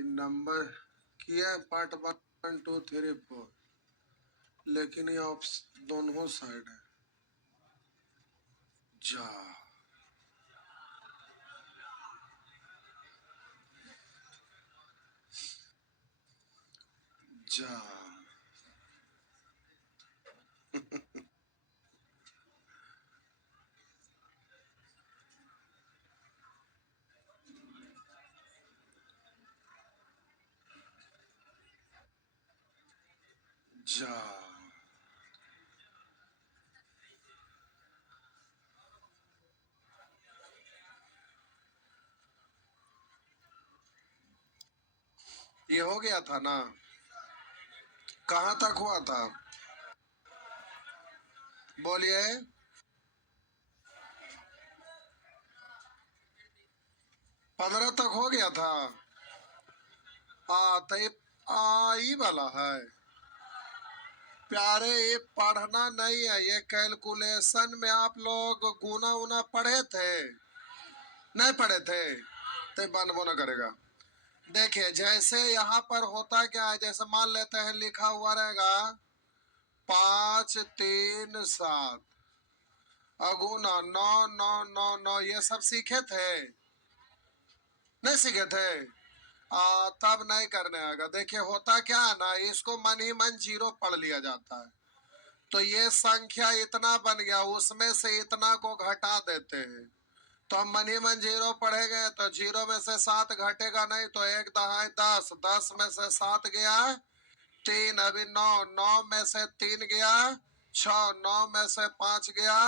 Number किया part 1 2 3 4, लेकिन ये ऑप्शन दोनों साइड है। जा जा जा ये हो गया था ना? कहाँ तक हुआ था? बोलिए। 15 तक हो गया था। तो ये ई वाला है प्यारे। ये पढ़ना नहीं है, ये कैलकुलेशन में आप लोग गुना उना पढ़े थे? नहीं पढ़े थे तो बनबो न करेगा। देखिए जैसे यहाँ पर होता क्या है, जैसे मान लेते हैं लिखा हुआ रहेगा 5 3 7 अगुना 9 9 9 9, ये सब सीखे थे? नहीं सीखे थे? तब नहीं करने आएगा। देखिए होता क्या है ना, इसको मन ही मन जीरो पढ़ लिया जाता है। तो ये संख्या इतना बन गया, उसमें से इतना को घटा देते हैं। तो हम मन ही मन जीरो पढ़ेंगे तो जीरो में से 7 घटेगा नहीं, तो 1 दहाई 10, 10 में से 7 गया 3, अभी 9, 9 में से 3 गया 6, 9 में से 5 गया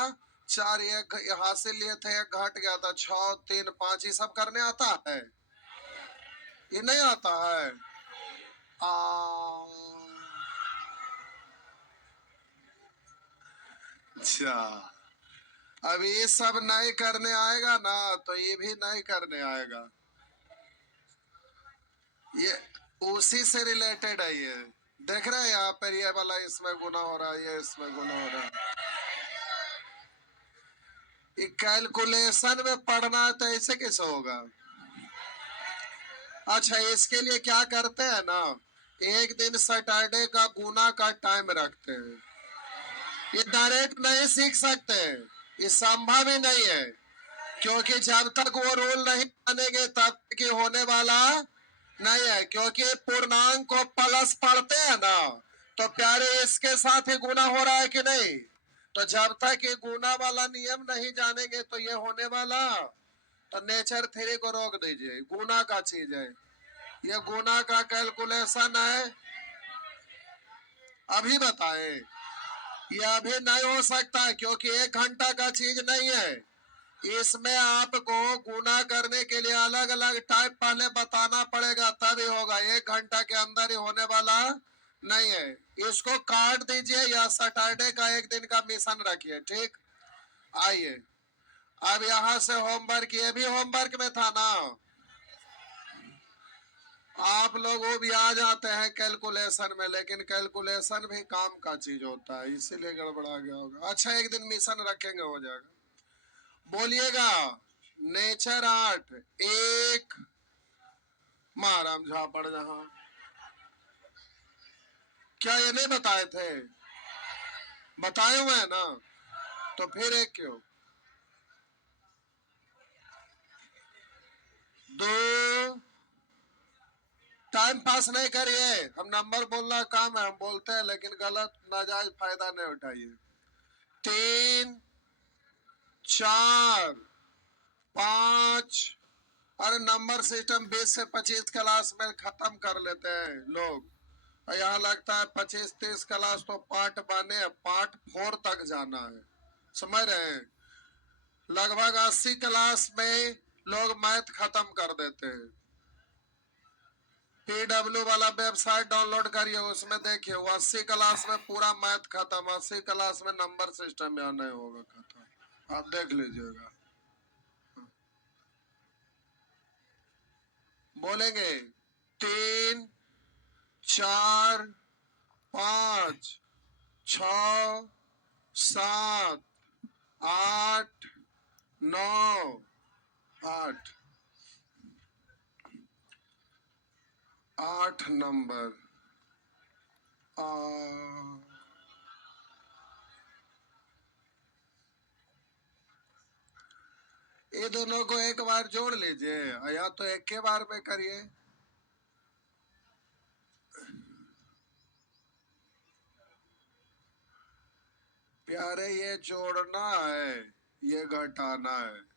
4, एक हासिल लिए थे, एक घट गया था 6 3 5। ये सब करने आता है? ये नहीं आता है। अच्छा, अब ये सब नहीं करने आएगा ना तो ये भी नहीं करने आएगा। ये उसी से रिलेटेड है। ये देख रहे हैं यहाँ पर, ये वाला इसमें गुना हो रहा है, ये इसमें गुना हो रहा है। ये कैलकुलेशन में पढ़ना है तो ऐसे कैसे होगा? अच्छा, इसके लिए क्या करते हैं ना, एक दिन सैटरडे का गुना का टाइम रखते हैं। ये डायरेक्ट नहीं सीख सकते, ये संभव ही नहीं है, क्योंकि जब तक वो रूल नहीं मानेंगे तब तक ये होने वाला नहीं है। क्योंकि पूर्णांक को प्लस पढ़ते हैं ना, तो प्यारे इसके साथ ही गुना हो रहा है कि नहीं? तो जब तक ये गुना वाला नियम नहीं जानेंगे तो ये होने वाला। तो नेचर थ्योरी को रोक दीजिए, गुना का चीज है, ये गुना का कैलकुलेशन है। अभी बताए, ये अभी नहीं हो सकता क्योंकि 1 घंटा का चीज नहीं है। इसमें आपको गुना करने के लिए अलग अलग टाइप पहले बताना पड़ेगा, तभी होगा। 1 घंटा के अंदर ही होने वाला नहीं है। इसको काट दीजिए या सैटरडे का एक दिन का मिशन रखिए, ठीक? आइए, अब यहाँ से होमवर्क, ये भी होमवर्क में था ना। आप लोग वो भी आ जाते हैं कैलकुलेशन में, लेकिन कैलकुलेशन भी काम का चीज होता है, इसीलिए गड़बड़ा गया होगा। अच्छा, एक दिन मिशन रखेंगे, हो जाएगा। बोलिएगा। नेचर आर्ट 1 महाराम झापड़ जहां। क्या ये नहीं बताए थे? बताए हुए हैं ना, तो फिर एक क्यों? 2, टाइम पास नहीं करिए, हम नंबर बोलना काम है, हम बोलते हैं, लेकिन गलत नाजायज फायदा नहीं उठाइए। 3 4 5। अरे नंबर सिस्टम 20 से 25 क्लास में खत्म कर लेते हैं लोग। यहाँ लगता है 25 30 क्लास तो पार्ट 1 है, पार्ट 4 तक जाना है, समझ रहे हैं? लगभग 80 क्लास में लोग मैथ खत्म कर देते हैं। PW वाला वेबसाइट डाउनलोड करिए, उसमें देखिए वो 80 क्लास में पूरा मैथ खत्म, 80 क्लास में नंबर सिस्टम यहाँ नहीं होगा खत्म, आप देख लीजिएगा। बोलेंगे 3 4 5 6 7 8 9 8। 8 नंबर। ये दोनों को एक बार जोड़ लीजिए, या तो एक के बार में करिए। प्यारे ये जोड़ना है, ये घटाना है।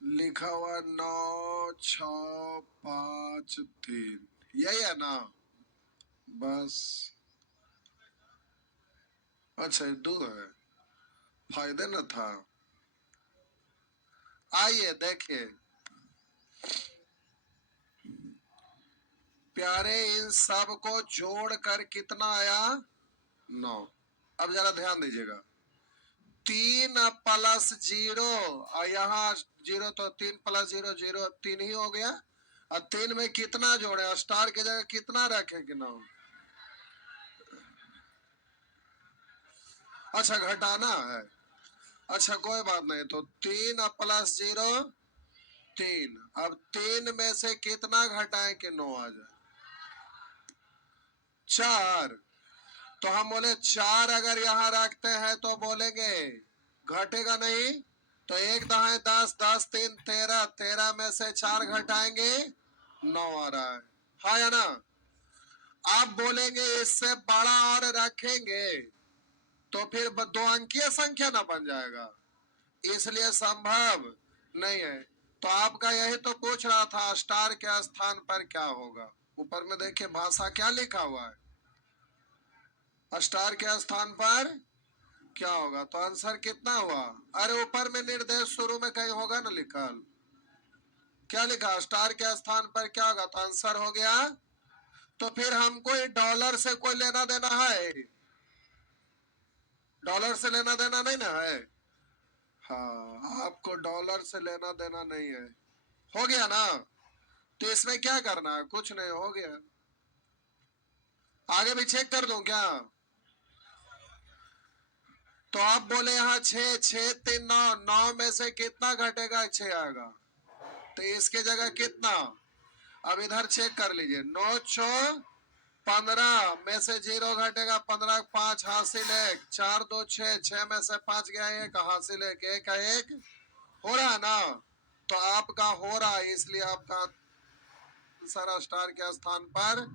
लिखा हुआ 9 6 5 3, यही है ना? बस। अच्छा ये 2 है, फायदे न था। आइए देखिए प्यारे, इन सब को जोड़कर कितना आया? 9। अब जरा ध्यान दीजिएगा, 3 प्लस 0 और यहाँ 0, तो 3 प्लस 0 0, 3 ही हो गया। और 3 में कितना जोड़े? स्टार की जगह कितना रखेंगे? 9। अच्छा घटाना है, अच्छा कोई बात नहीं, तो 3 प्लस 0 3। अब 3 में से कितना घटाएं कि 9 आ जाए? 4। तो हम बोले 4 अगर यहाँ रखते हैं तो बोलेंगे घटेगा नहीं। तो 1 दहाई 10, 10 3 13, 13 में से 4 घटाएंगे 9 आ रहा है, हाँ या ना? आप बोलेंगे इससे बड़ा और रखेंगे तो फिर 2 अंकीय संख्या ना बन जाएगा, इसलिए संभव नहीं है। तो आपका यही तो पूछ रहा था, स्टार के स्थान पर क्या होगा? ऊपर में देखिए भाषा क्या लिखा हुआ है, स्टार के स्थान पर क्या होगा? तो आंसर कितना हुआ? अरे ऊपर में निर्देश शुरू में कहीं होगा ना लिखल, क्या लिखा? स्टार के स्थान पर क्या होगा? तो आंसर हो गया। तो फिर हमको डॉलर से कोई लेना देना है? डॉलर से लेना देना नहीं ना है। हाँ, आपको डॉलर से लेना देना नहीं है, हो गया ना? तो इसमें क्या करना है? कुछ नहीं, हो गया। आगे भी चेक कर दूं क्या? तो आप बोले यहाँ 6 6 3 9, 9 में से कितना घटेगा? 6 आएगा, तो इसके जगह कितना? अब इधर चेक कर लीजिए, 9 6 15 में से 0 घटेगा, 15 5 हासिल 1, 4 2 6, 6 में से 5 गया 1 हासिल 1, 1 है 1, हो रहा है ना? तो आपका हो रहा है, इसलिए आपका आंसर स्टार के स्थान पर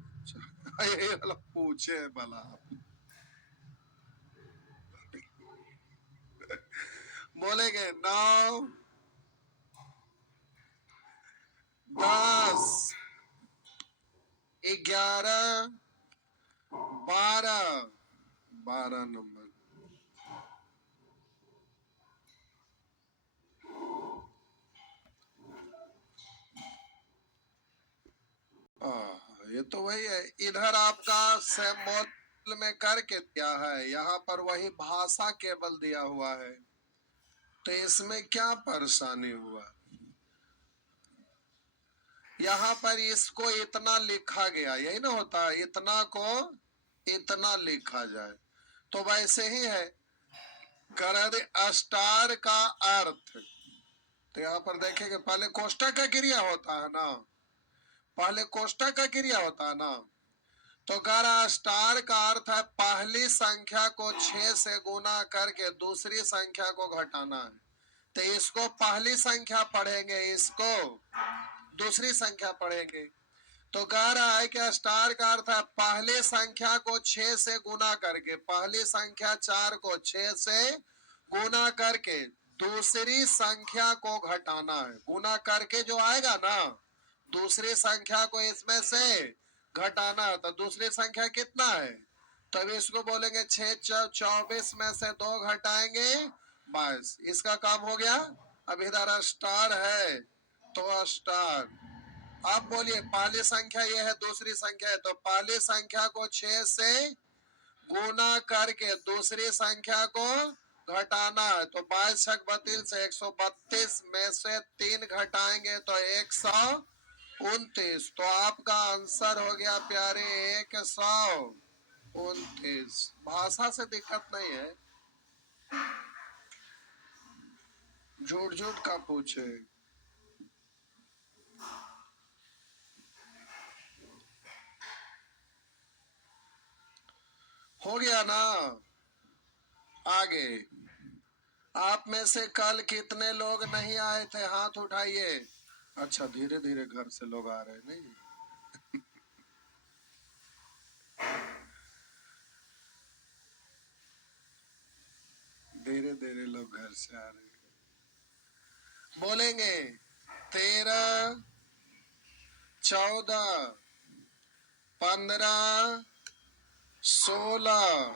ये वाला पूछे भला। बोलेंगे 9 10 11 12, 12 नंबर। ये तो वही है, इधर आपका सिंबल में करके दिया है, यहाँ पर वही भाषा केवल दिया हुआ है, तो इसमें क्या परेशानी हुआ? यहाँ पर इसको इतना लिखा गया, यही ना होता है, इतना को इतना लिखा जाए, तो वैसे ही है। कर स्टार का अर्थ, तो यहाँ पर देखेंगे पहले कोष्टक का क्रिया होता है ना, पहले कोष्टक का क्रिया होता है ना। तो कह रहा स्टार का अर्थ है पहली संख्या को 6 से गुना करके दूसरी संख्या को घटाना है, तो इसको पहली संख्या पढ़ेंगे, इसको दूसरी संख्या पढ़ेंगे। तो कह रहा है कि स्टार का अर्थ है पहली संख्या को 6 से गुना करके, पहली संख्या 4 को 6 से गुना करके दूसरी संख्या को घटाना है। गुना करके जो आएगा ना, दूसरी संख्या को इसमें से घटाना है, तो दूसरी संख्या कितना है? तब इसको बोलेंगे 6 24 में से 2 घटाएंगे 22, इसका काम हो गया। अब इधर स्टार है तो स्टार, आप बोलिए पहली संख्या ये है, दूसरी संख्या है, तो पहली संख्या को 6 से गुना करके दूसरी संख्या को घटाना है, तो 22 छक 32 से 132 में से 3 घटाएंगे तो 129, तो आपका आंसर हो गया प्यारे 129। भाषा से दिक्कत नहीं है, झूठ झूठ का पूछे। हो गया ना। आगे, आप में से कल कितने लोग नहीं आए थे, हाथ उठाइए। अच्छा, धीरे धीरे घर से लोग आ रहे हैं नहीं। धीरे धीरे लोग घर से आ रहे हैं। बोलेंगे 13, 14, 15, 16,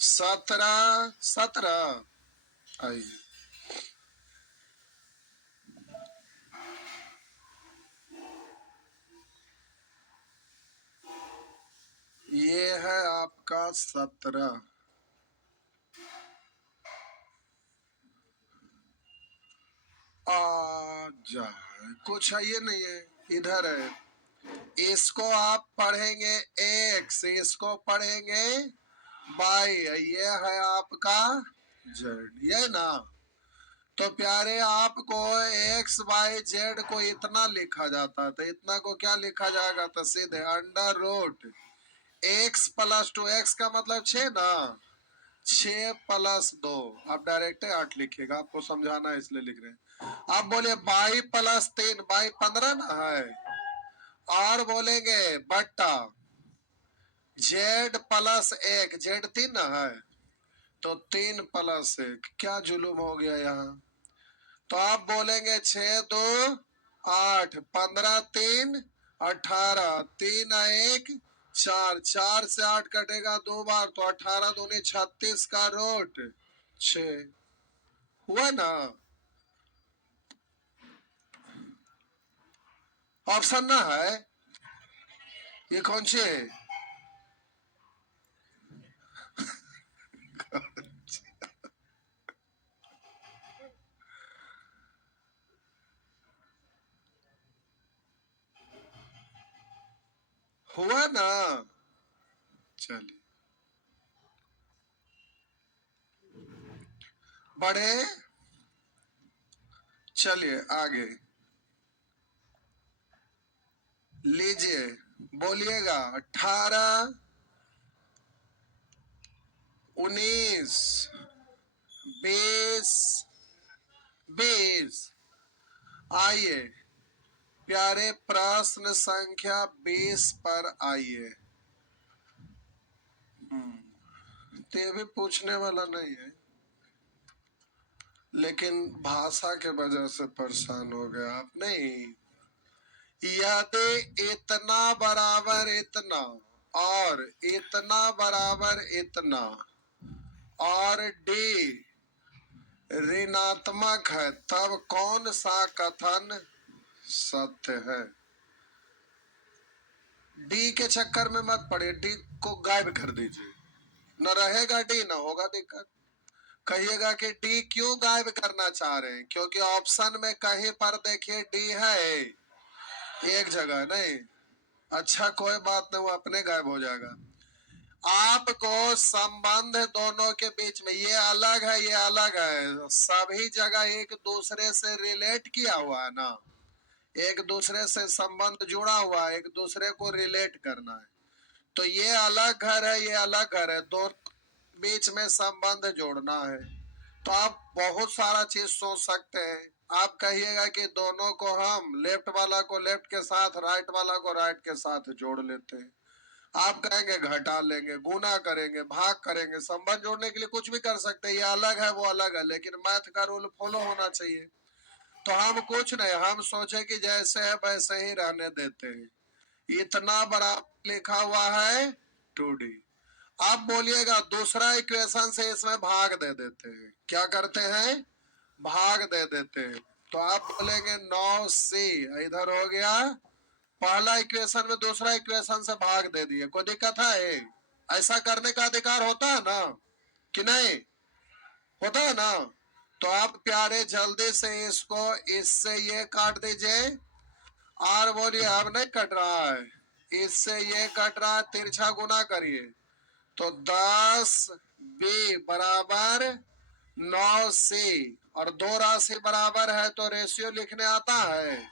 17, 17। आइए, ये है आपका 17। आ जाए, कुछ है ये नहीं है, इधर है। इसको आप पढ़ेंगे एक्स, इसको पढ़ेंगे वाई, ये है आपका जेड, ये ना। तो प्यारे, आपको एक्स वाई जेड को इतना लिखा जाता था, इतना को क्या लिखा जाएगा, तो सीधे under root x plus 2, x का मतलब 6 ना, 6 प्लस 2, आप डायरेक्ट 8 लिखिएगा, आपको समझाना है इसलिए लिख रहे हैं। आप बोलिए बाई प्लस 3, बाई 15 ना है। और बोलेंगे बट्टा जेड प्लस 1, जेड 3 ना है, तो 3 प्लस 1, क्या जुलूम हो गया यहाँ। तो आप बोलेंगे 6 2 8, 15 3 18, 3 1 4, 4 से 8 कटेगा 2 बार, तो 18 दूनी 36 का रूट 6 हुआ ना। ऑप्शन ना है, ये कौन सी है। हुआ ना। चलिए बढ़े, चलिए आगे लीजिए, बोलिएगा 18, 19, 20, 20। आइए प्यारे, प्रश्न संख्या 20 पर आइए। तो ये भी पूछने वाला नहीं है, लेकिन भाषा के वजह से परेशान हो गया आप नहीं। यदि इतना बराबर इतना और इतना बराबर इतना और डी ऋणात्मक है, तब कौन सा कथन सत्य है। डी के चक्कर में मत पड़े, डी को गायब कर दीजिए, न रहेगा डी, न होगा दिक्कत। कहिएगा कि डी क्यों गायब करना चाह रहे हैं, क्योंकि ऑप्शन में कहीं पर देखिए डी है, एक जगह नहीं। अच्छा कोई बात नहीं, वो अपने गायब हो जाएगा। आपको संबंध दोनों के बीच में, ये अलग है ये अलग है, सभी जगह एक दूसरे से रिलेट किया हुआ है ना, एक दूसरे से संबंध जुड़ा हुआ है, एक दूसरे को रिलेट करना है। तो ये अलग घर है ये अलग घर है, दो बीच में संबंध जोड़ना है। तो आप बहुत सारा चीज सोच सकते हैं। आप कहिएगा कि दोनों को हम लेफ्ट वाला को लेफ्ट के साथ, राइट वाला को राइट के साथ जोड़ लेते हैं। आप कहेंगे घटा लेंगे, गुना करेंगे, भाग करेंगे, संबंध जोड़ने के लिए कुछ भी कर सकते हैं। ये अलग है वो अलग है, लेकिन मैथ का रूल फॉलो होना चाहिए। तो हम कुछ नहीं, हम सोचे कि जैसे है वैसे ही रहने देते हैं। इतना बड़ा लिखा हुआ है 2D। आप बोलिएगा दूसरा इक्वेशन से इसमें भाग दे देते हैं, क्या करते हैं, भाग दे देते हैं। तो आप बोलेंगे 9C, इधर हो गया पहला इक्वेशन में दूसरा इक्वेशन से भाग दे दिए, कोई दिक्कत है। ऐसा करने का अधिकार होता है ना, कि नहीं होता है ना। तो आप प्यारे जल्दी से इसको इससे ये काट दीजिए, और बोलिए अब नहीं कट रहा है, इससे ये कट रहा है, तिरछा गुना करिए। तो 10B बराबर 9c और दो राशि बराबर है तो रेशियो लिखने आता है,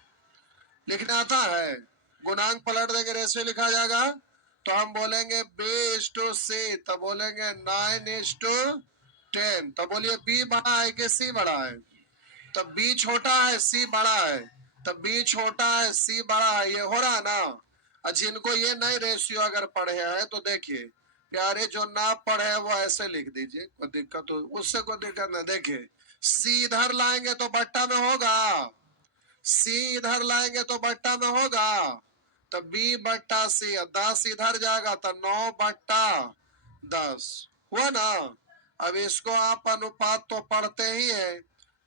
लिखने आता है। गुणांक पलट देंगे रेशियो लिखा जाएगा। तो हम बोलेंगे b/c, तब बोलेंगे 9:10। तब बोलिए b बड़ा है कि c बड़ा है? तब b छोटा है c बड़ा है, तब b छोटा है c बड़ा है, ये हो रहा है ना। और जिनको ये नए रेशियो अगर पढ़े हैं तो देखिए प्यारे, जो ना पढ़े वो ऐसे लिख दीजिए, कोई दिक्कत हो उससे कोई दिक्कत नहीं। देखिए c इधर लाएंगे तो बट्टा में होगा, c इधर लाएंगे तो बट्टा में होगा, तो b/c, 10 इधर जाएगा तो 9/10 हुआ ना। अब इसको आप अनुपात तो पढ़ते ही है,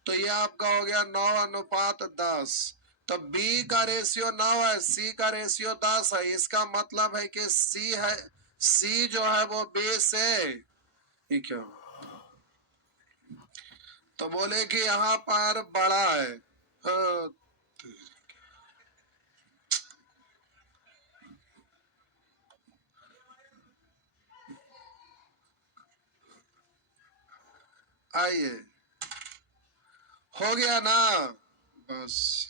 तो ये आपका हो गया 9:10। तो b का रेशियो 9 है, c का रेशियो 10 है, इसका मतलब है कि c है, c जो है वो b से ये क्या, तो बोले कि यहाँ पर बड़ा है। हाँ, आइए हो गया ना, बस।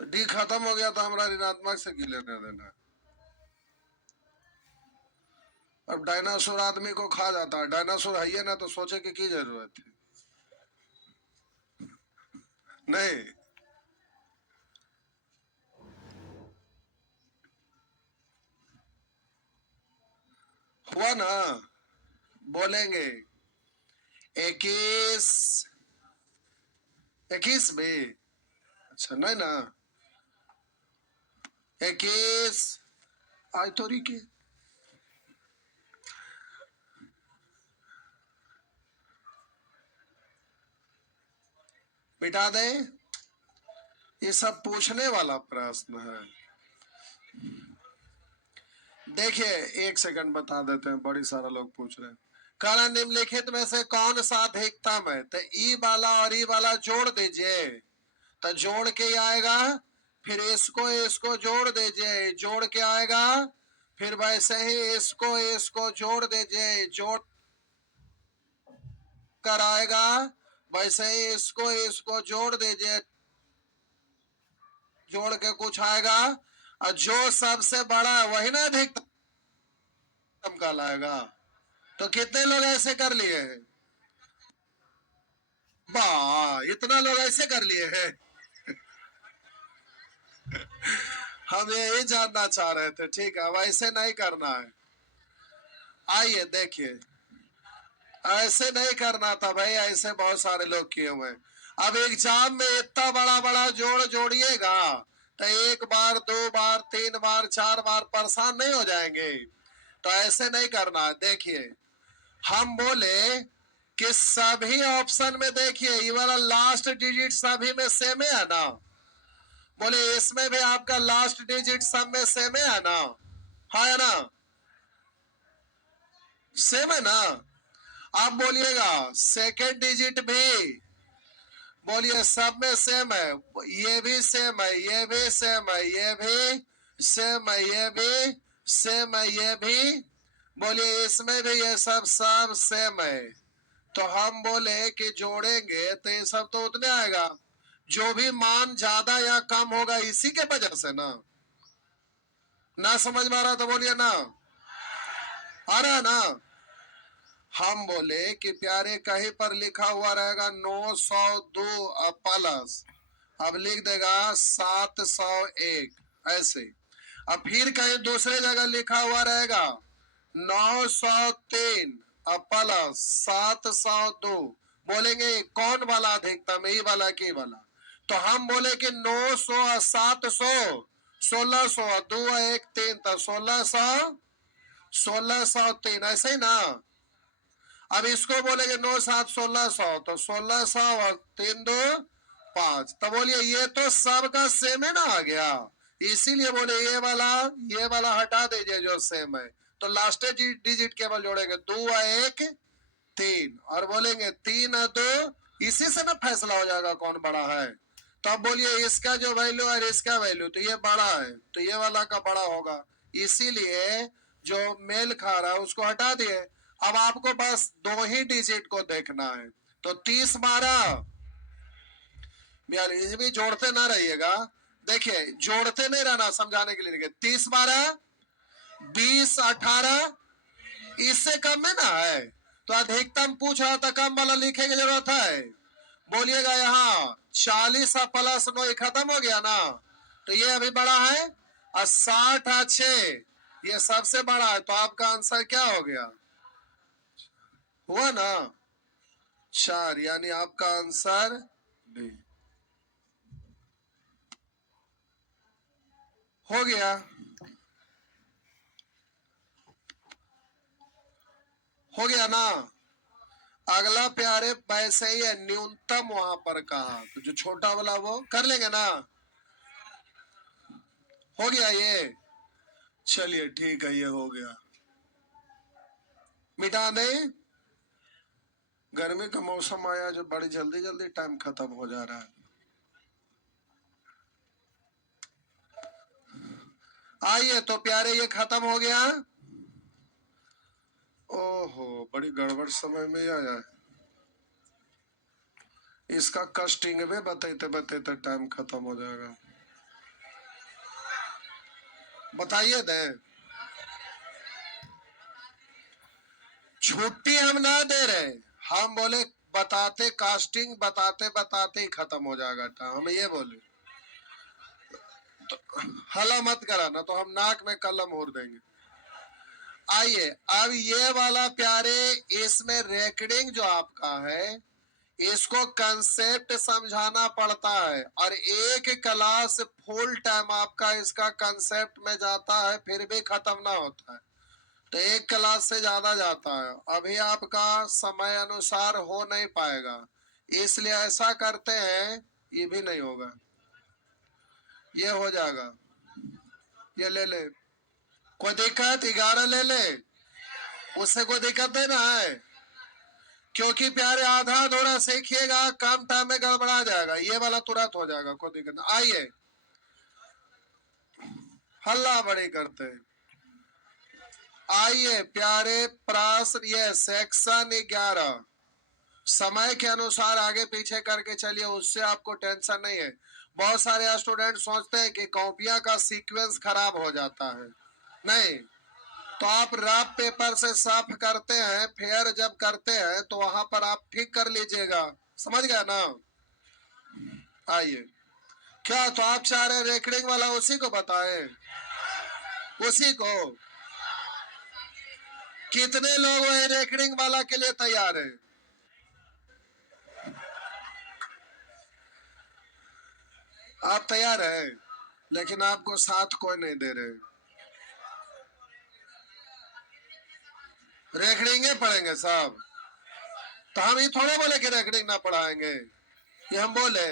तो डी खत्म हो गया तो हमारा ऋणात्मक से की लेने देना। अब डायनासोर आदमी को खा जाता है, डायनासोर है ना, तो सोचे की जरूरत थी, नहीं। हुआ ना, बोलेंगे 21, 21 में, अच्छा नहीं ना, 21 आज थोड़ी की मिटा दे, ये सब पूछने वाला प्रश्न है। देखिए एक सेकंड बता देते हैं, बड़ी सारा लोग पूछ रहे हैं। कारण निम्नलिखित में से कौन सा अधिकतम है? तो ई वाला और ई वाला जोड़ दीजिए, तो जोड़ के आएगा, फिर इसको इसको जोड़ दीजिए, जोड़ के आएगा, फिर वैसे ही इसको जोड़ दीजिए, जोड़ कर आएगा, वैसे ही इसको जोड़ दीजिए, जोड़ के कुछ आएगा, और जो सबसे बड़ा है वही ना अधिकतम कहलाएगा। तो कितने लोग ऐसे कर लिए हैं? वाह, इतना लोग ऐसे कर लिए हैं। हम यही जानना चाह रहे थे, ठीक है, अब ऐसे नहीं करना है। आइए देखिए, ऐसे नहीं करना था भाई, ऐसे बहुत सारे लोग किए हुए। अब एग्जाम में इतना बड़ा बड़ा जोड़ जोड़िएगा तो एक बार, दो बार, तीन बार, चार बार परेशान नहीं हो जाएंगे? तो ऐसे नहीं करना। देखिए हम बोले कि सभी ऑप्शन में देखिए ये वाला लास्ट डिजिट सभी में सेम है ना, बोले इसमें भी आपका लास्ट डिजिट सब में सेम है ना, है ना, सेम है ना। आप बोलिएगा सेकेंड डिजिट भी, बोलिए सब में सेम है, ये भी सेम है, ये भी सेम है, ये भी सेम है, ये भी सेम है, ये भी, बोलिए इसमें भी ये सब सब सेम है। तो हम बोले कि जोड़ेंगे तो ये सब तो उतने आएगा, जो भी मान ज्यादा या कम होगा इसी के वजह से ना। ना समझ में आ रहा तो बोलिए ना, आ रहा है ना। हम बोले कि प्यारे कहीं पर लिखा हुआ रहेगा 902 प्लस, अब लिख देगा 701 ऐसे। अब फिर कहीं दूसरे जगह लिखा हुआ रहेगा 903 प्लस 702, बोलेंगे कौन वाला अधिकतम, यही वाला की वाला? तो हम बोले कि 900 और 700 1600, 2 1 3, तो 1603 ऐसे ही ना। अब इसको बोलेंगे 9 7 1600, तो 1600 और 3 2 5, तो बोलिए ये तो सबका सेम है ना आ गया। इसीलिए बोले ये वाला हटा दीजिए जो सेम है, तो लास्ट डिजिट केवल जोड़ेंगे 2 1 3, और बोलेंगे 3 2, इसी से ना फैसला हो जाएगा कौन बड़ा है। तो अब बोलिए इसका जो वैल्यू है इसका वैल्यू, तो ये बड़ा है तो ये वाला का बड़ा होगा, इसीलिए जो मेल खा रहा है उसको हटा दिए। अब आपको बस 2 ही डिजिट को देखना है। तो 30 मारा, ये भी जोड़ते ना रहिएगा, देखिए जोड़ते नहीं रहना, समझाने के लिए देखिए 30 मारा 20 18, इससे कम में ना है तो अधिकतम पूछ रहा था, कम वाला लिखने की जरूरत है। बोलिएगा यहाँ 40 प्लस 9 खत्म हो गया ना, तो ये अभी बड़ा है और 60 6 ये सबसे बड़ा है, तो आपका आंसर क्या हो गया, हुआ ना 4, यानी आपका आंसर बी हो गया। हो गया ना। अगला प्यारे वैसे ही है, न्यूनतम वहां पर कहा, तो जो छोटा वाला वो कर लेंगे ना। हो गया ये, चलिए ठीक है, ये हो गया, मिटा दे। गर्मी का मौसम आया जो बड़ी जल्दी जल्दी टाइम खत्म हो जा रहा है। आइए तो प्यारे ये खत्म हो गया। ओहो बड़ी गड़बड़ समय में आया है, इसका कस्टिंग में बताते बताते टाइम खत्म हो जाएगा। बताइए दे, छुट्टी हम ना दे रहे, हम बोले बताते कास्टिंग बताते बताते ही खत्म हो जाएगा टाइम, हम ये बोले। तो हला मत करा ना, तो हम नाक में कलम और देंगे। आइए अब ये वाला प्यारे, इसमें रेकॉर्डिंग जो आपका है, इसको कंसेप्ट समझाना पड़ता है, और एक क्लास फुल टाइम आपका इसका कंसेप्ट में जाता है, फिर भी खत्म ना होता है, तो एक क्लास से ज्यादा जाता है। अभी आपका समय अनुसार हो नहीं पाएगा, इसलिए ऐसा करते हैं, ये भी नहीं होगा, ये हो जाएगा, ये ले ले, कोई दिक्कत, 11 ले ले, उससे कोई दिक्कत नहीं ना है, क्योंकि प्यारे आधा अधूरा सीखिएगा, कम टाइम में गड़बड़ा जाएगा, ये वाला तुरंत हो जाएगा, कोई दिक्कत नहीं। आइए हल्ला बड़ी करते हैं। आइए प्यारे प्रश्न, ये सेक्शन 11, समय के अनुसार आगे पीछे करके चलिए, उससे आपको टेंशन नहीं है। बहुत सारे स्टूडेंट सोचते हैं कि कॉपियां का सीक्वेंस खराब हो जाता है, नहीं, तो आप रफ पेपर से साफ करते हैं, फेयर जब करते हैं तो वहां पर आप ठीक कर लीजिएगा, समझ गया ना। आइए, क्या तो आप चाह रहे रेकॉर्डिंग वाला उसी को बताए, उसी को, कितने लोग हैं रेकॉर्डिंग वाला के लिए तैयार है? आप तैयार है, लेकिन आपको साथ कोई नहीं दे रहे, रेकॉर्डिंग पढ़ेंगे सब, तो हम ये थोड़े बोले कि रेकॉर्डिंग ना पढ़ाएंगे, ये हम बोले।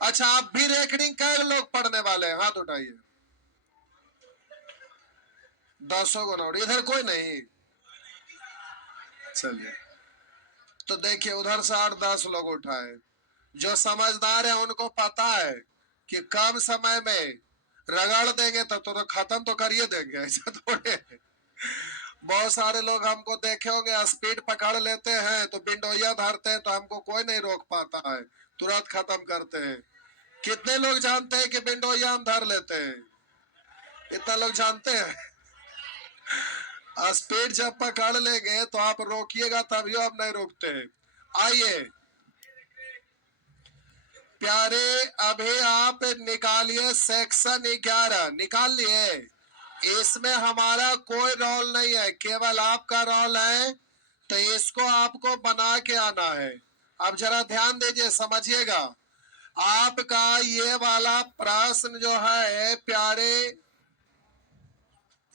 अच्छा आप भी रेकॉर्डिंग कै लोग पढ़ने वाले हैं, हाथ उठाइए, 10 को नोट, इधर कोई नहीं, चलिए तो देखिए उधर से 8 10 लोग उठाए, जो समझदार है उनको पता है कि कम समय में रगड़ देंगे तो खत्म तो करिए देंगे, ऐसा थोड़े है। बहुत सारे लोग हमको देखे होंगे, स्पीड पकड़ लेते हैं तो विंडोया धरते हैं, तो हमको कोई नहीं रोक पाता है, तुरंत खत्म करते हैं। कितने लोग जानते हैं कि विंडोया हम धर लेते हैं? इतना लोग जानते हैं। स्पीड जब पकड़ लेंगे तो आप रोकिएगा, तभी आप नहीं रोकते। आइए प्यारे, अभी आप निकालिए सेक्शन 11, निकाल लिए, इसमें हमारा कोई रोल नहीं है, केवल आपका रोल है, तो इसको आपको बना के आना है। अब जरा ध्यान दीजिए, समझिएगा, आपका ये वाला प्रश्न जो है प्यारे,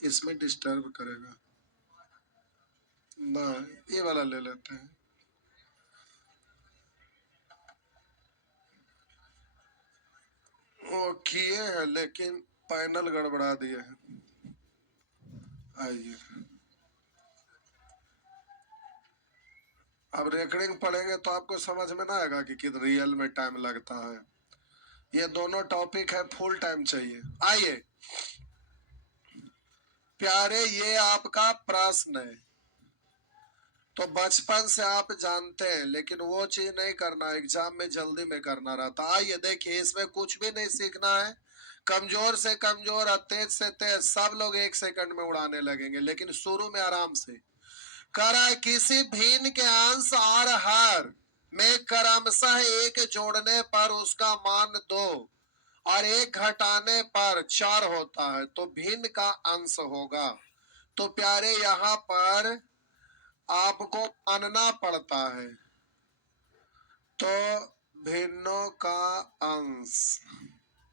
इसमें डिस्टर्ब करेगा ना, ये वाला ले लेते हैं। वो किए हैं लेकिन पैनल गड़बड़ा दिए हैं। आइए अब रेकॉर्डिंग पढ़ेंगे तो आपको समझ में ना आएगा कि कितना रियल में टाइम लगता है, ये दोनों टॉपिक है, फुल टाइम चाहिए। आइए प्यारे, ये आपका प्रश्न है, तो बचपन से आप जानते हैं, लेकिन वो चीज नहीं करना, एग्जाम में जल्दी में करना रहता। आइए देखिए, इसमें कुछ भी नहीं सीखना है। कमजोर से कमजोर और तेज से तेज सब लोग 1 सेकंड में उड़ाने लगेंगे, लेकिन शुरू में आराम से। कह रहा है किसी भिन्न के अंश और हर में क्रमशः एक जोड़ने पर उसका मान 2 और एक घटाने पर 4 होता है, तो भिन्न का अंश होगा। तो प्यारे यहाँ पर आपको मानना पड़ता है, तो भिन्नों का अंश,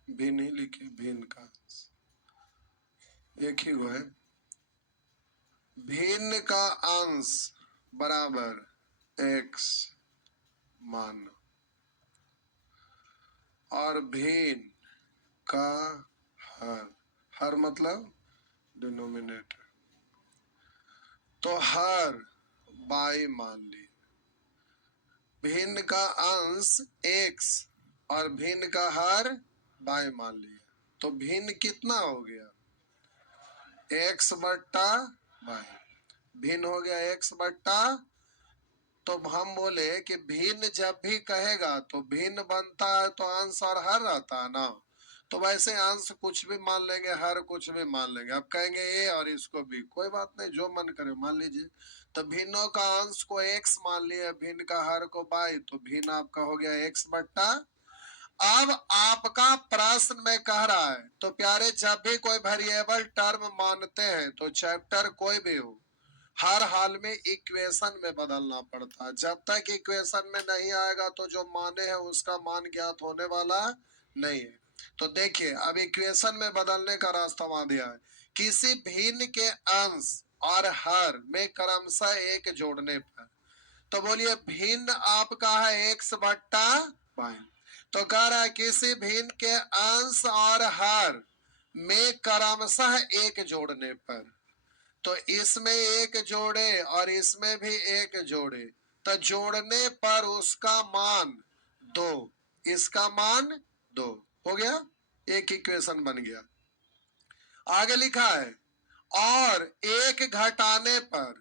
भिन्न ही लिखे, भिन्न का अंश एक ही वो है। भिन्न का अंश बराबर x मान, और भिन्न का हर, हर मतलब डिनोमिनेटर, तो हर बाई मान ली। भिन्न का अंश x और भिन्न का हर बाई मान लिया, तो भिन्न कितना हो गया, x बट्टा बाई। भिन्न हो गया x बट्टा, तो हम बोले कि भिन्न जब भी कहेगा तो भिन्न बनता है तो अंश और हर रहता है ना। तो वैसे अंश कुछ भी मान लेंगे, हर कुछ भी मान लेंगे। अब कहेंगे ए और इसको भी, कोई बात नहीं, जो मन करे मान लीजिए। तो भिन्नों का अंश को x मान लिए, भिन्न का हर को बाई, तो भिन्न आपका हो गया x बट्टा। अब आपका प्रश्न में कह रहा है, तो प्यारे जब भी कोई वेरिएबल टर्म मानते हैं तो चैप्टर कोई भी हो, हर हाल में इक्वेशन में बदलना पड़ता है। जब तक इक्वेशन में नहीं आएगा तो जो माने हैं उसका मान ज्ञात होने वाला नहीं है। तो देखिए, अब इक्वेशन में बदलने का रास्ता वहां दिया है। किसी भिन्न के अंश और हर में क्रमशः एक जोड़ने पर, तो बोलिए भिन्न आपका है x बट्टा बाई। तो कह रहा है किसी भिन्न के अंश और हर में क्रमशः एक जोड़ने पर, तो इसमें एक जोड़े और इसमें भी एक जोड़े, तो जोड़ने पर उसका मान 2, इसका मान 2 हो गया, एक इक्वेशन बन गया। आगे लिखा है और एक घटाने पर,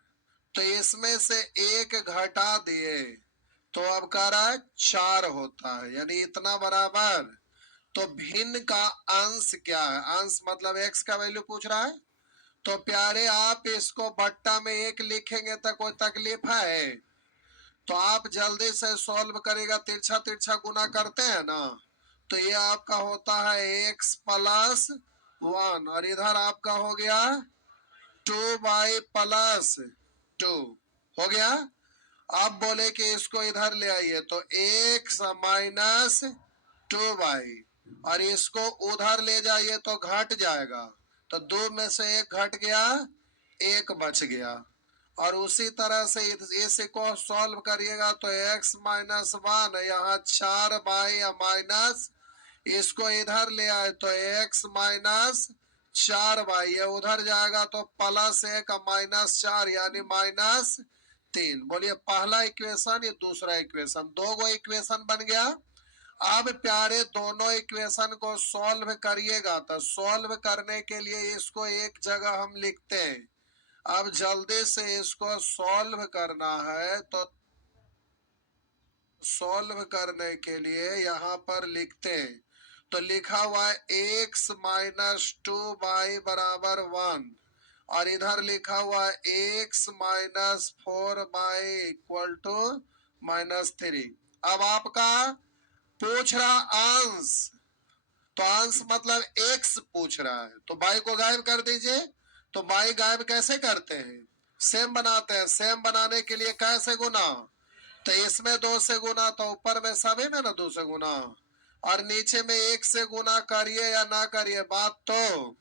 तो इसमें से एक घटा दिए तो अब कह रहा है 4 होता है, यानी इतना बराबर। तो भिन्न का अंश क्या है, अंश मतलब x का वैल्यू पूछ रहा है। तो प्यारे आप इसको बट्टा में 1 लिखेंगे तो कोई तकलीफ है, तो आप जल्दी से सॉल्व करेगा, तिरछा तिरछा गुना करते हैं ना, तो ये आपका होता है x प्लस 1 और इधर आपका हो गया 2 बाई प्लस 2 हो गया। अब बोले कि इसको इधर ले आइए, तो x माइनस 2 बाई, और इसको उधर ले जाइए तो घट जाएगा, तो 2 में से 1 घट गया, 1 बच गया। और उसी तरह से इसको सॉल्व करिएगा तो x माइनस 1 यहाँ 4 बाई माइनस, इसको इधर ले आए तो x माइनस 4 बाई, ये उधर जाएगा तो प्लस 1 माइनस 4 यानी माइनस 3। बोलिए पहला इक्वेशन, ये दूसरा इक्वेशन, दो गो इक्वेशन बन गया। अब प्यारे दोनों इक्वेशन को सॉल्व करिएगा, तो सॉल्व करने के लिए इसको एक जगह हम लिखते हैं। अब जल्दी से इसको सॉल्व करना है, तो सॉल्व करने के लिए यहाँ पर लिखते हैं, तो लिखा हुआ है x माइनस 2 बाई बराबर 1, और इधर लिखा हुआ है x minus 4 by equal to minus 3। अब आपका पूछ रहा अंश, तो अंश मतलब x पूछ रहा है, तो बाई को गायब कर दीजिए। तो बाई गायब कैसे करते हैं, सेम बनाते हैं। सेम बनाने के लिए कैसे गुना, तो इसमें 2 से गुना, तो ऊपर में सभी में ना 2 से गुना, और नीचे में 1 से गुना करिए या ना करिए, बात तो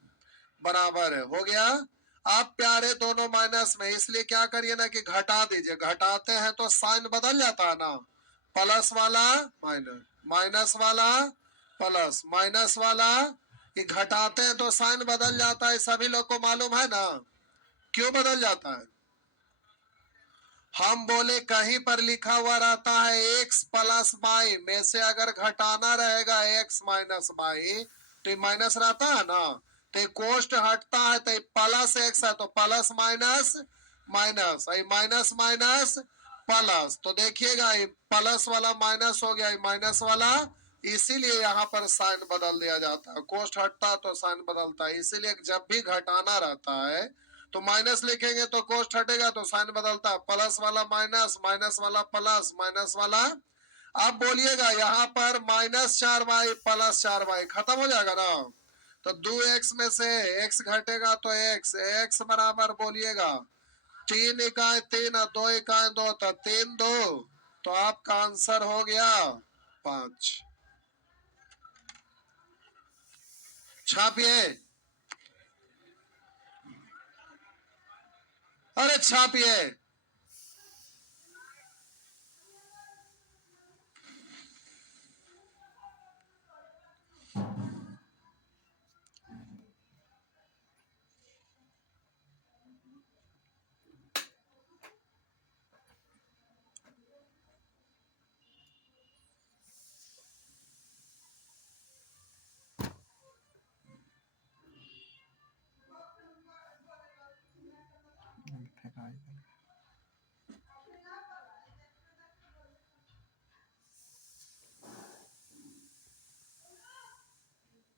बराबर है, हो गया। आप प्यारे दोनों माइनस में, इसलिए क्या करिए ना कि घटा दीजिए, घटाते हैं तो साइन बदल जाता है ना, प्लस वाला माइनस, माइनस वाला प्लस, माइनस वाला, कि घटाते हैं तो साइन बदल जाता है, सभी लोग को मालूम है ना, क्यों बदल जाता है। हम बोले कहीं पर लिखा हुआ रहता है x प्लस बाई में से अगर घटाना रहेगा x माइनस बाई, तो ये माइनस रहता है ना, तो कोष्ट हटता है, तो प्लस x है तो प्लस माइनस माइनस, आई माइनस माइनस प्लस। तो देखिएगा ये प्लस वाला माइनस हो गया, माइनस वाला, इसीलिए यहाँ पर साइन बदल दिया जाता है। कोष्ट हटता तो साइन बदलता है, इसीलिए जब भी घटाना रहता है तो माइनस लिखेंगे तो कोष्ट हटेगा तो साइन बदलता है। प्लस वाला माइनस, माइनस वाला प्लस, माइनस वाला। आप बोलिएगा यहाँ पर -4y प्लस 4y खत्म हो जाएगा ना। तो 2x में से x घटेगा तो x बराबर बोलिएगा 3 इकाई 3 और 2 इकाई 2 तो 3 2, तो आपका आंसर हो गया 5। छापिए, अरे छापिए।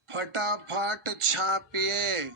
फटाफट छापिए।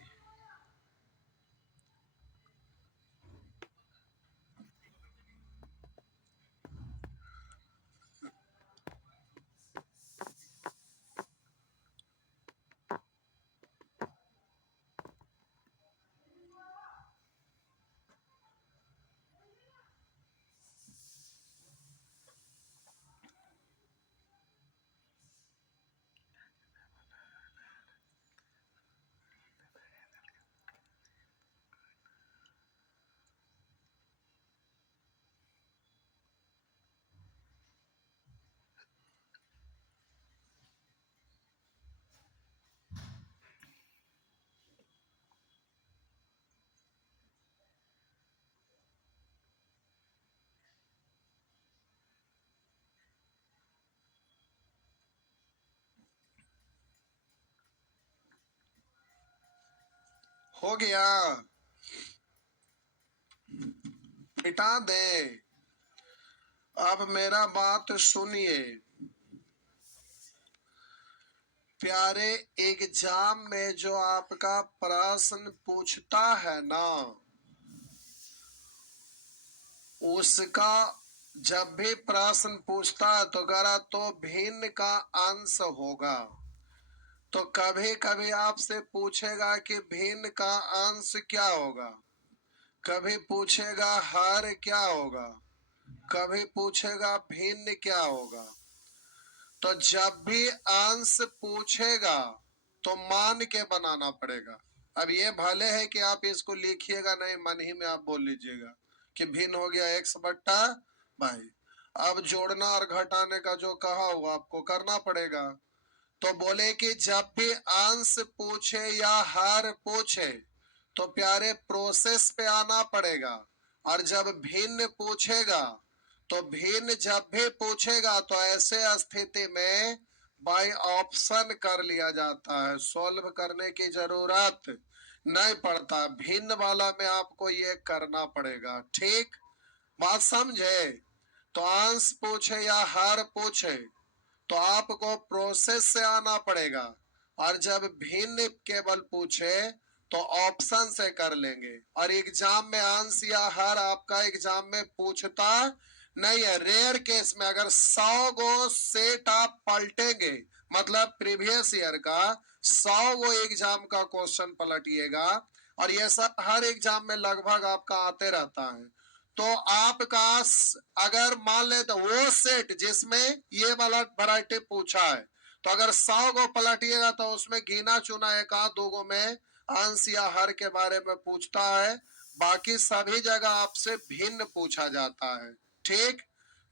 हो गया, मिटा दे। अब मेरा बात सुनिए प्यारे, एग्जाम में जो आपका प्रश्न पूछता है ना, उसका जब भी प्रश्न पूछता है तो अगर तो भिन्न का अंश होगा, तो कभी कभी आपसे पूछेगा कि भिन्न का अंश क्या होगा, कभी पूछेगा हर क्या होगा, कभी पूछेगा भिन्न क्या होगा। तो जब भी अंश पूछेगा तो मान के बनाना पड़ेगा। अब ये भले है कि आप इसको लिखिएगा नहीं, मन ही में आप बोल लीजिएगा कि भिन्न हो गया x बट्टा भाई। अब जोड़ना और घटाने का जो कहा हुआ आपको करना पड़ेगा। तो बोले कि जब भी अंश पूछे या हर पूछे तो प्यारे प्रोसेस पे आना पड़ेगा, और जब भिन्न पूछेगा तो भिन्न जब भी पूछेगा तो ऐसे स्थिति में बाय ऑप्शन कर लिया जाता है, सॉल्व करने की जरूरत नहीं पड़ता। भिन्न वाला में आपको ये करना पड़ेगा, ठीक बात समझे। तो अंश पूछे या हर पूछे तो आपको प्रोसेस से आना पड़ेगा, और जब भिन्न केवल पूछे तो ऑप्शन से कर लेंगे। और एग्जाम में अंश या हर आपका एग्जाम में पूछता नहीं है। रेयर केस में अगर 100 गो सेट आप पलटेंगे, मतलब प्रीवियस ईयर का 100 गो एग्जाम का क्वेश्चन पलटिएगा, और ये सब हर एग्जाम में लगभग आपका आते रहता है, तो आपका अगर मान ले तो वो सेट जिसमें ये वाला वैरायटी पूछा है, तो अगर 100 गो पलटिएगा तो उसमें गिना चुना एक आध दो गो में अंश या हर के बारे में पूछता है, बाकी सभी जगह आपसे भिन्न पूछा जाता है, ठीक।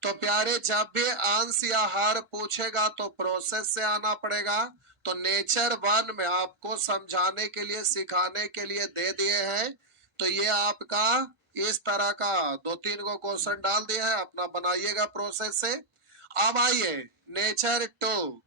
तो प्यारे, जब भी अंश या हर पूछेगा तो प्रोसेस से आना पड़ेगा। तो नेचर 1 में आपको समझाने के लिए सिखाने के लिए दे दिए हैं, तो ये आपका इस तरह का 2-3 गो क्वेश्चन डाल दिया है, अपना बनाइएगा प्रोसेस से। अब आइए नेचर 2,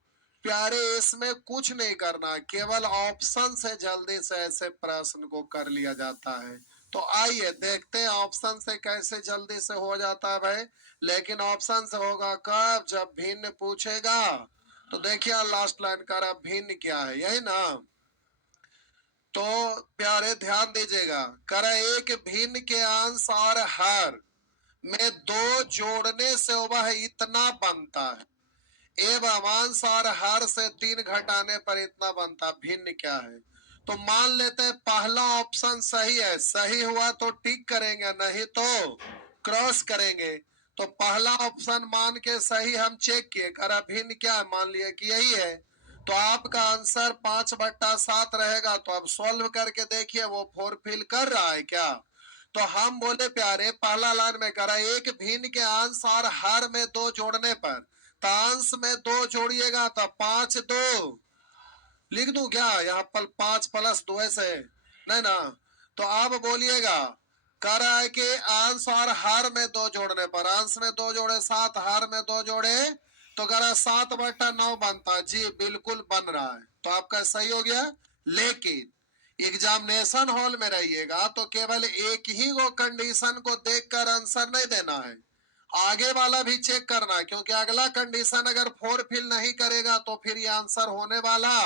प्यारे इसमें कुछ नहीं करना, केवल ऑप्शन से जल्दी से ऐसे प्रश्न को कर लिया जाता है। तो आइए देखते हैं ऑप्शन से कैसे जल्दी से हो जाता है भाई। लेकिन ऑप्शन से होगा कब, जब भिन्न पूछेगा। तो देखिए लास्ट लाइन कर रहा भिन्न क्या है, यही ना। तो प्यारे ध्यान दीजिएगा, कर एक भिन्न के अंश और हर में दो जोड़ने से वह इतना बनता है, एवं अंश और हर से तीन घटाने पर इतना बनता। भिन्न क्या है? तो मान लेते हैं पहला ऑप्शन सही है, सही हुआ तो टिक करेंगे, नहीं तो क्रॉस करेंगे। तो पहला ऑप्शन मान के सही हम चेक किए, कर भिन्न क्या है, मान लिए कि यही है। तो आपका आंसर 5/7 रहेगा। तो अब सॉल्व करके देखिए वो फुलफिल कर रहा है क्या। तो हम बोले प्यारे पहला लाइन में करा एक भिन्न के अंश और हर में दो जोड़ने पर, तो अंश में दो जोड़िएगा तो 5×2 लिख दूं क्या, यहाँ पर 5+2 ऐसे नहीं ना। तो आप बोलिएगा कह रहा है कि अंश और हर में दो जोड़ने पर, अंश में दो जोड़े 7, हर में दो जोड़े तो कह रहा 7/9 बनता। जी बिल्कुल बन रहा है, तो आपका सही हो गया। लेकिन एग्जामिनेशन हॉल में रहिएगा तो केवल एक ही वो कंडीशन को देखकर आंसर नहीं देना है, आगे वाला भी चेक करना है। क्योंकि अगला कंडीशन अगर फुलफिल नहीं करेगा तो फिर ये आंसर होने वाला।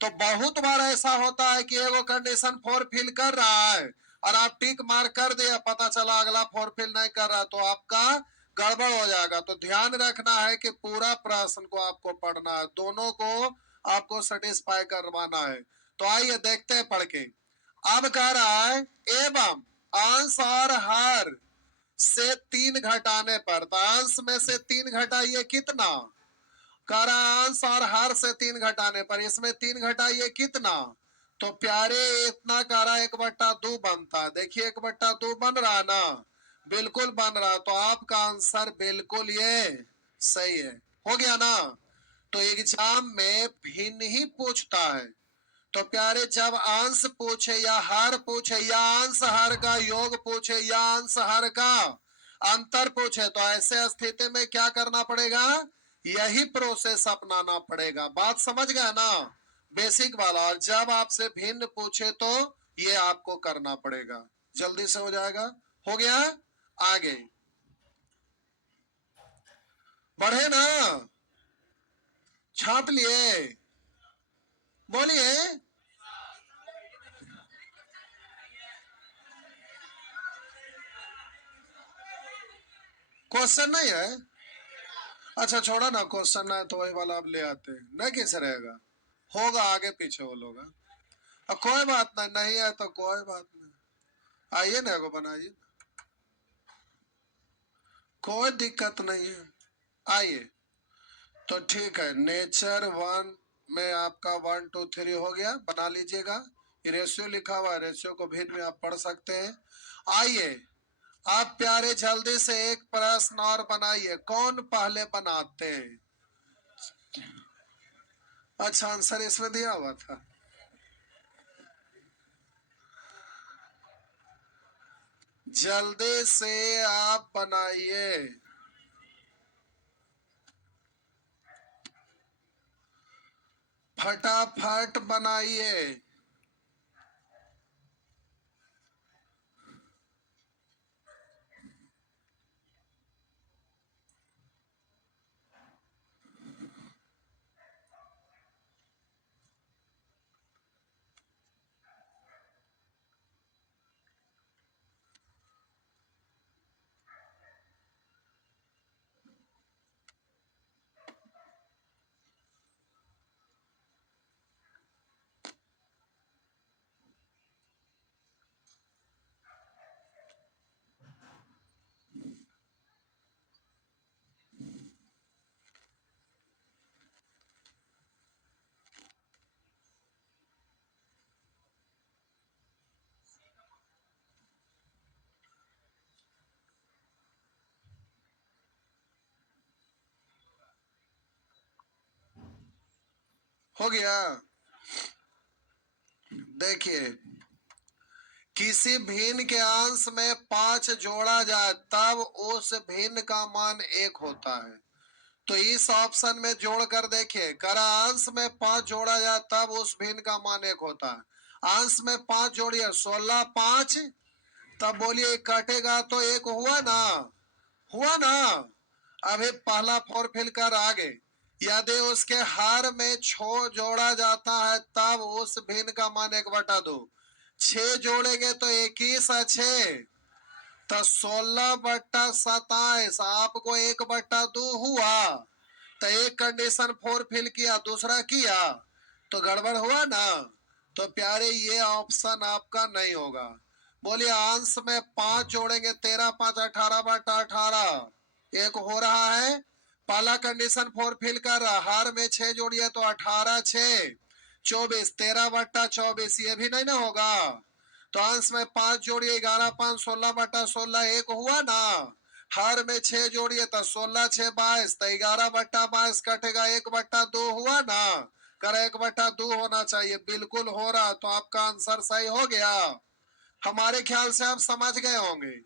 तो बहुत बार ऐसा होता है कि एगो कंडीशन फुलफिल कर रहा है और आप टिक मार कर दिया, पता चला अगला फुलफिल नहीं कर रहा, तो आपका गड़बड़ हो जाएगा। तो ध्यान रखना है कि पूरा प्रश्न को आपको पढ़ना है, दोनों को आपको सेटिस्फाई करवाना है। तो आइए देखते हैं पढ़ के। अब कह रहा है एवं अंश और हर से 3 घटाने पर, तो अंश में से 3 घटाइए कितना, कह रहा अंश और हर से 3 घटाने पर, इसमें 3 घटाइए कितना। तो प्यारे इतना कह रहा 1/2 बनता है। देखिए 1/2 बन रहा ना, बिल्कुल बन रहा। तो आपका आंसर बिल्कुल ये सही है, हो गया ना। तो एग्जाम में भिन्न ही पूछता है। तो प्यारे जब अंश पूछे या हर पूछे या अंश हर का योग पूछे या अंश हर का अंतर पूछे, तो ऐसे स्थिति में क्या करना पड़ेगा, यही प्रोसेस अपनाना पड़ेगा। बात समझ गया ना, बेसिक वाला। और जब आपसे भिन्न पूछे तो ये आपको करना पड़ेगा, जल्दी से हो जाएगा। हो गया, आगे बढ़े ना, छाप लिए, बोलिए। क्वेश्चन नहीं है, अच्छा छोड़ा ना, क्वेश्चन है तो वही वाला आप ले आते हैं, नहीं कैसे रहेगा, होगा आगे पीछे वो लोग। अब कोई बात नहीं, नहीं है तो कोई बात नहीं, आइए ना को बनाइए, कोई दिक्कत नहीं है, आइए। तो ठीक है, नेचर 1 में आपका 1 2 3 हो गया, बना लीजिएगा। रेशियो लिखा हुआ है, रेशियो को भी आप पढ़ सकते हैं। आइए आप प्यारे जल्दी से एक प्रश्न और बनाइए, कौन पहले बनाते हैं। अच्छा आंसर इसमें दिया हुआ था, जल्दी से आप बनाइए, फटाफट बनाइए। हो गया, देखिए किसी भिन्न के अंश में 5 जोड़ा जाए तब उस भिन्न का मान 1 होता है। तो इस ऑप्शन में जोड़कर देखिए, कर अंश में 5 जोड़ा जाए तब उस भिन्न का मान 1 होता है। अंश में 5 जोड़िए, 16 5 तब बोलिए काटेगा तो एक हुआ ना, हुआ ना। अभी पहला फोर फिल कर आगे, यदि उसके हार में छो जोड़ा जाता है तब उस भिन्न का मान 1/2। 6 जोड़ेंगे तो 21 तो 16/27 आपको 1/2 हुआ। तो एक कंडीशन फोर फिल किया, दूसरा किया तो गड़बड़ हुआ ना। तो प्यारे ये ऑप्शन आपका नहीं होगा। बोलिए अंश में 5 जोड़ेंगे 13 5 18/18 एक हो रहा है। पहला कंडीशन फोर फिल कर रहा, हार में 6 जोड़िए तो 18 6 24 13/24 ये भी नहीं ना होगा। तो अंश में 5 जोड़िए 11 5 16/16 एक हुआ ना। हर में 6 जोड़िए तो 16 6 22 तो 11/22 कटेगा 1/2 हुआ ना। कर 1/2 होना चाहिए, बिल्कुल हो रहा। तो आपका आंसर सही हो गया। हमारे ख्याल से आप समझ गए होंगे,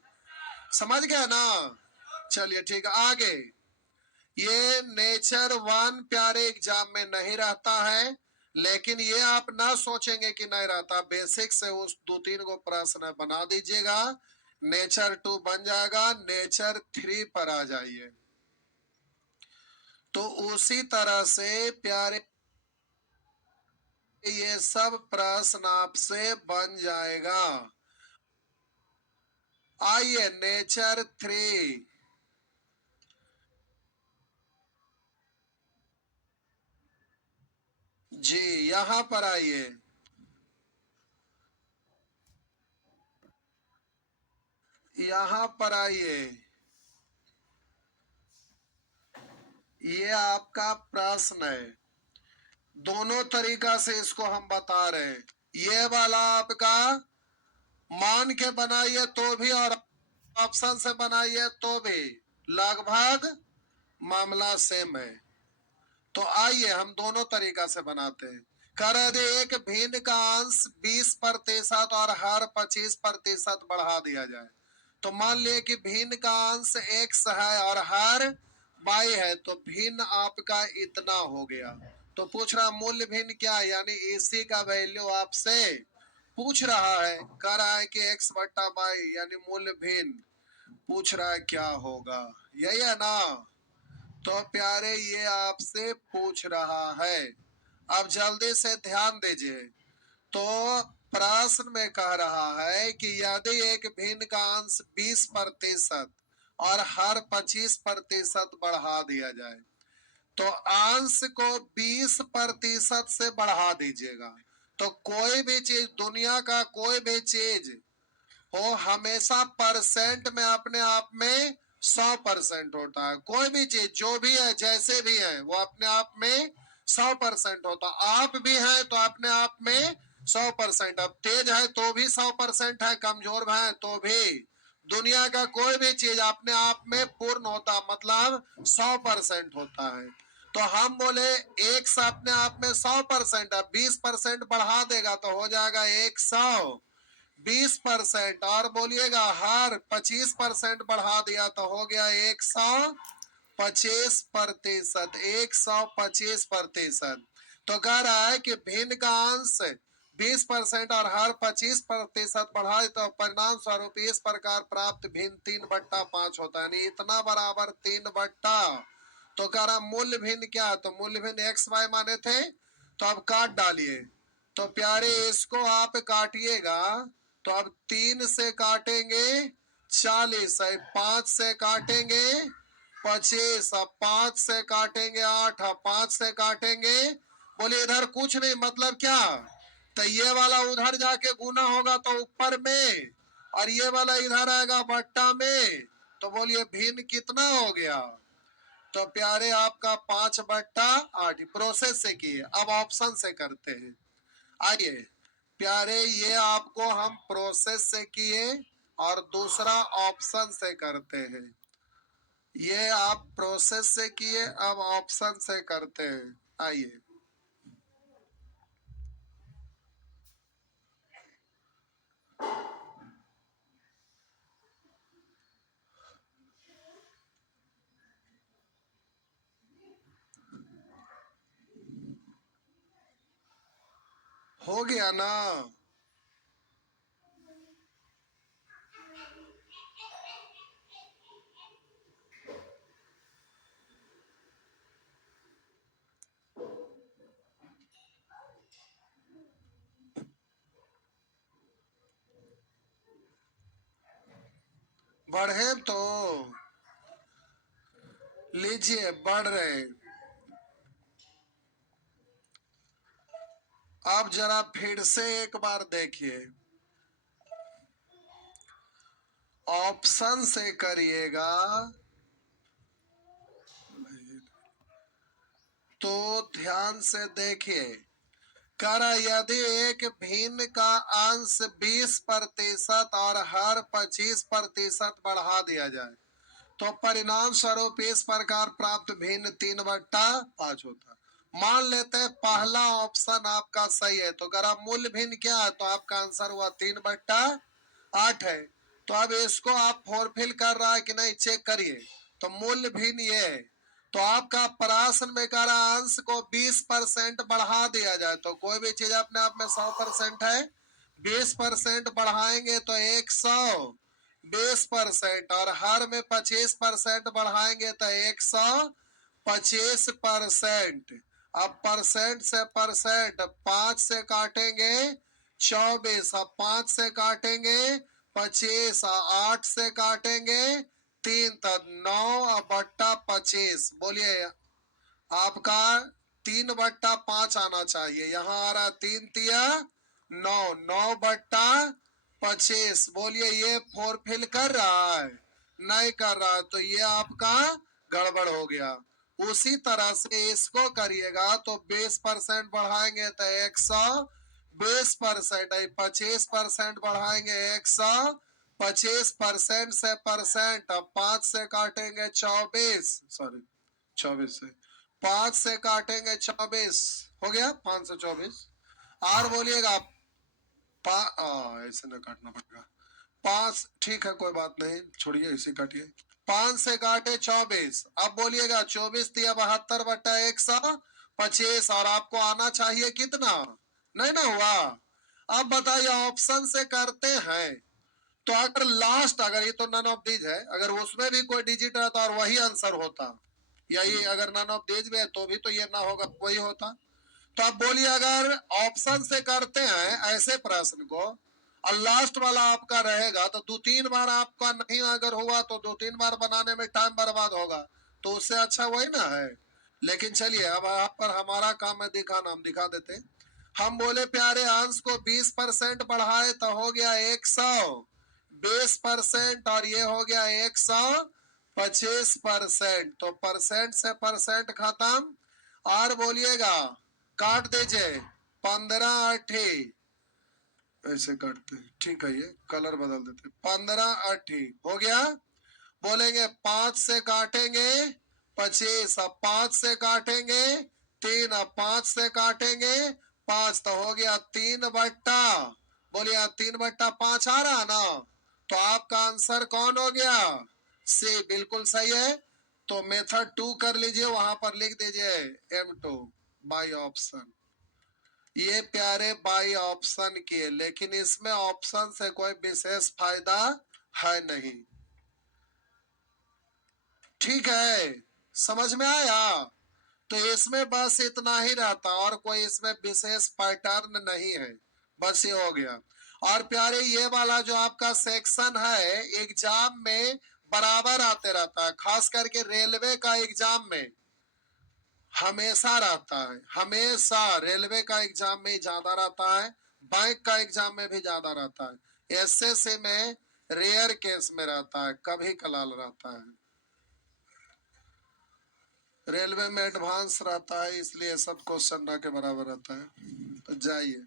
समझ गए ना। चलिए ठीक है आगे। ये नेचर 1 प्यारे एग्जाम में नहीं रहता है, लेकिन ये आप ना सोचेंगे कि नहीं रहता। बेसिक से उस 2-3 को प्रश्न बना दीजिएगा, नेचर 2 बन जाएगा। नेचर 3 पर आ जाइए। तो उसी तरह से प्यारे ये सब प्रश्न आपसे बन जाएगा। आइए नेचर 3, जी यहां पर आइए। यहां पर आइए, ये आपका प्रश्न है। दोनों तरीका से इसको हम बता रहे हैं। ये वाला आपका मान के बनाइए तो भी और ऑप्शन से बनाइए तो भी लगभग मामला सेम है। तो आइए हम दोनों तरीका से बनाते हैं। कर दे एक भिन्न का अंश 20% और हर 25% बढ़ा दिया जाए। तो मान लिए कि भिन्न का अंश x है और हर y है, तो भिन्न आपका इतना हो गया। तो पूछ रहा मूल्य भिन्न क्या, यानी इसी का वैल्यू आपसे पूछ रहा है। कह रहा है कि x/y यानी मूल्य भिन्न पूछ रहा है क्या होगा, यही है ना। तो प्यारे ये आपसे पूछ रहा है। अब जल्दी से ध्यान दीजिए। तो प्रश्न में कह रहा है कि यदि एक भिन्न का अंश 20% और हर 25% बढ़ा दिया जाए, तो अंश को 20% से बढ़ा दीजिएगा। तो कोई भी चीज, दुनिया का कोई भी चीज हो, हमेशा परसेंट में अपने आप में 100% होता है। कोई भी चीज जो भी है जैसे भी है वो अपने आप में 100% होता। आप भी हैं तो अपने आप में 100%। अब तेज है तो भी 100% है, कमजोर है तो भी। दुनिया का कोई भी चीज अपने आप में पूर्ण होता, मतलब 100% होता है। तो हम बोले एक से अपने आप में 100% है, 20% बढ़ा देगा तो हो जाएगा 120%। और बोलिएगा हर 25% बढ़ा दिया तो हो गया 125%। 125%। तो कह रहा है कि भिन्न का अंश 20% और हर 25% बढ़ाए तो परिणाम स्वरूप इस प्रकार प्राप्त भिन्न 3/5 होता है, यानी इतना बराबर 3/। तो कह रहा मूल्य भिन्न क्या, तो मूल्य भिन्न एक्स वाई माने थे, तो अब काट डालिए। तो प्यारे इसको आप काटिएगा तो अब 3 से काटेंगे 40, 5 से काटेंगे 25, अब 5 से काटेंगे 8, अब 5 से काटेंगे। बोले इधर कुछ नहीं, मतलब क्या, तो ये वाला उधर जाके गुना होगा तो ऊपर में, और ये वाला इधर आएगा बट्टा में। तो बोलिए भिन्न कितना हो गया, तो प्यारे आपका 5/8। प्रोसेस से किए, अब ऑप्शन से करते हैं। आइए प्यारे ये आपको हम प्रोसेस से किए और दूसरा ऑप्शन से करते हैं। ये आप प्रोसेस से किए, अब ऑप्शन से करते हैं। आइए हो गया ना। बढ़े तो लीजिए, बढ़ रहे। अब जरा फिर से एक बार देखिए, ऑप्शन से करिएगा तो ध्यान से देखिए। कर यदि एक भिन्न का अंश 20% और हर 25% बढ़ा दिया जाए तो परिणाम स्वरूप इस प्रकार प्राप्त भिन्न 3/5 होता है। मान लेते हैं पहला ऑप्शन आपका सही है, तो अगर आप मूल्य भिन्न क्या है तो आपका आंसर हुआ 3/8 है। तो अब इसको आप फॉरफिल कर रहा है कि नहीं, चेक करिए। तो मूल्य भिन्न ये है, तो आपका प्रश्न में कह रहा अंश को 20% बढ़ा दिया जाए, तो कोई भी चीज अपने आप में 100% है, 20% बढ़ाएंगे तो 120%, और हर में 25% बढ़ाएंगे तो 125%। अब परसेंट से परसेंट 5 से काटेंगे 24, अब 5 से काटेंगे 25, 8 से काटेंगे 3, तब 9 बट्टा 25। बोलिए आपका 3/5 आना चाहिए, यहाँ आ रहा 3 तिया 9, 9/25। बोलिए ये फॉरफिल कर रहा है, नहीं कर रहा है, तो ये आपका गड़बड़ हो गया। उसी तरह से इसको करिएगा तो 20% बढ़ाएंगे तो 120%, 25% बढ़ाएंगे 125% से परसेंट, अब 5 से काटेंगे 24, सॉरी 24 से 5 से काटेंगे 24, हो गया 5 से 24। और बोलिएगा ऐसे ना काटना पड़ेगा, 5 ठीक है कोई बात नहीं, छोड़िए इसे काटिए। 5 से काटे 24, अब बोलिएगा 24 दिया 72/125, और आपको आना चाहिए कितना, नहीं ना हुआ। अब बताइए ऑप्शन से करते हैं तो अगर लास्ट, अगर ये तो नन ऑफ दीज है, अगर उसमें भी कोई डिजिट रहता और वही आंसर होता, या ये अगर नन ऑफ दीज में है तो भी तो ये ना होगा, वही होता। तो आप बोलिए अगर ऑप्शन से करते हैं ऐसे प्रश्न को और लास्ट वाला आपका रहेगा तो 2-3 बार आपका नहीं अगर हुआ तो 2-3 बार बनाने में टाइम बर्बाद होगा, तो उससे अच्छा वही ना है। लेकिन चलिए अब यहाँ पर हमारा काम है दिखाना, हम दिखा देते। हम बोले प्यारे अंश को 20% बढ़ाए तो हो गया 120%, और ये हो गया 125%। तो परसेंट से परसेंट खत्म, और बोलिएगा काट दीजिए 15/8, ऐसे काटते हैं, ठीक है, ये कलर बदल देते, 15/8 हो गया। बोलेंगे 5 से काटेंगे 25, अब 5 से काटेंगे 3, अब 5 से काटेंगे 5, तो हो गया 3/, बोलिए 3/5 आ रहा ना, तो आपका आंसर कौन हो गया, सी, बिल्कुल सही है। तो मेथड 2 कर लीजिए, वहां पर लिख दीजिए M2 बाई ऑप्शन। ये प्यारे बाई ऑप्शन किए, लेकिन इसमें ऑप्शन से कोई विशेष फायदा है नहीं, ठीक है, समझ में आया। तो इसमें बस इतना ही रहता, और कोई इसमें विशेष पैटर्न नहीं है, बस ये हो गया। और प्यारे ये वाला जो आपका सेक्शन है एग्जाम में बराबर आते रहता है, खास करके रेलवे का एग्जाम में हमेशा रहता है, हमेशा रेलवे का एग्जाम में ज्यादा रहता है, बैंक का एग्जाम में भी ज्यादा रहता है, एसएससी में रेयर केस में रहता है, कभी कलाल रहता है। रेलवे में एडवांस रहता है, इसलिए सब क्वेश्चन ना के बराबर रहता है। तो जाइए।